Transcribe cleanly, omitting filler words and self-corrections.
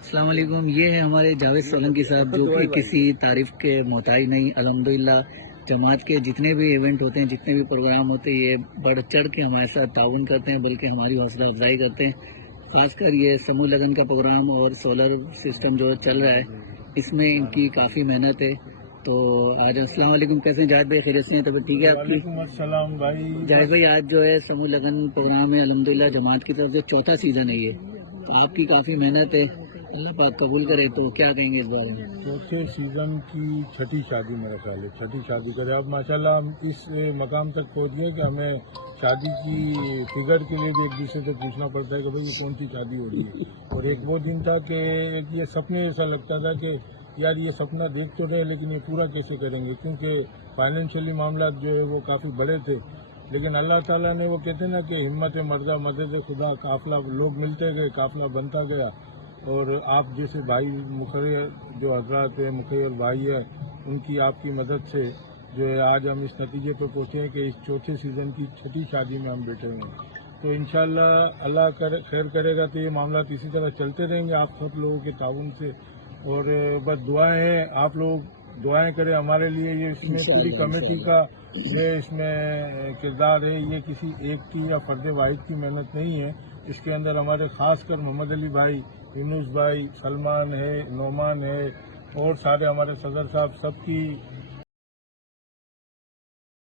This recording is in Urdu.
السلام علیکم. یہ ہے ہمارے جاوید سولنکی صاحب جو کہ کسی تعریف کے محتاج نہیں. الحمدللہ جماعت کے جتنے بھی ایونٹ ہوتے ہیں، جتنے بھی پروگرام ہوتے ہیں، یہ بڑھ چڑھ کے ہمارے ساتھ تعاون کرتے ہیں، بلکہ ہماری حوصلہ افزائی کرتے ہیں. خاص کر یہ سمو لگن کا پروگرام اور سولر سسٹم جو چل رہا ہے، اس میں ان کی کافی محنت ہے. تو آج السلام علیکم، کیسے ہیں جاوید بھائی؟ خیریت سے ہیں؟ طبیعت ٹھیک ہے آپ کی؟ وعلیکم السلام بھائی. جاوید بھائی، آج جو ہے سمو لگن پروگرام ہے، الحمدللہ جماعت کی طرف سے چوتھا سیزن ہے یہ. تو آپ کی کافی محنت ہے، اللہ پاک قبول کرے. تو کیا کہیں گے اس بارے میں؟ چوتھے سیزن کی چھٹی شادی میرا خیال ہے، چھٹی شادی کرے. اب ماشاءاللہ ہم اس مقام تک پہنچ گئے کہ ہمیں شادی کی فگر کے لیے بھی ایک دوسرے سے پوچھنا پڑتا ہے کہ بھائی یہ کون سی شادی ہو رہی ہے. اور ایک وہ دن تھا کہ یہ سپنے ایسا لگتا تھا کہ یار یہ سپنا دیکھ تو رہے لیکن یہ پورا کیسے کریں گے، کیونکہ فائنینشلی معاملات جو ہے وہ کافی بڑے تھے. لیکن اللہ تعالیٰ نے، وہ کہتے ہیں نا کہ ہمت مردہ مدد خدا، قافلہ لوگ ملتے گئے، قافلہ بنتا گیا. اور آپ جیسے بھائی مخیر جو حضرات ہیں، مخیر بھائی ہیں، ان کی آپ کی مدد سے جو ہے آج ہم اس نتیجے پہ پہنچے ہیں کہ اس چوتھے سیزن کی چھٹی شادی میں ہم بیٹھے ہوئے ہیں. تو انشاءاللہ اللہ خیر کرے گا تو یہ معاملات اسی طرح چلتے رہیں گے آپ سب لوگوں کے تعاون سے. اور بس دعائیں ہیں، آپ لوگ دعائیں کریں ہمارے لیے. یہ اس میں پوری کمیٹی کا جو اس میں کردار ہے، یہ کسی ایک کی یا فرد واحد کی محنت نہیں ہے. اس کے اندر ہمارے خاص کر محمد علی بھائی، یونس بھائی، سلمان ہے، نعمان ہے، اور سارے ہمارے صدر صاحب، سب کی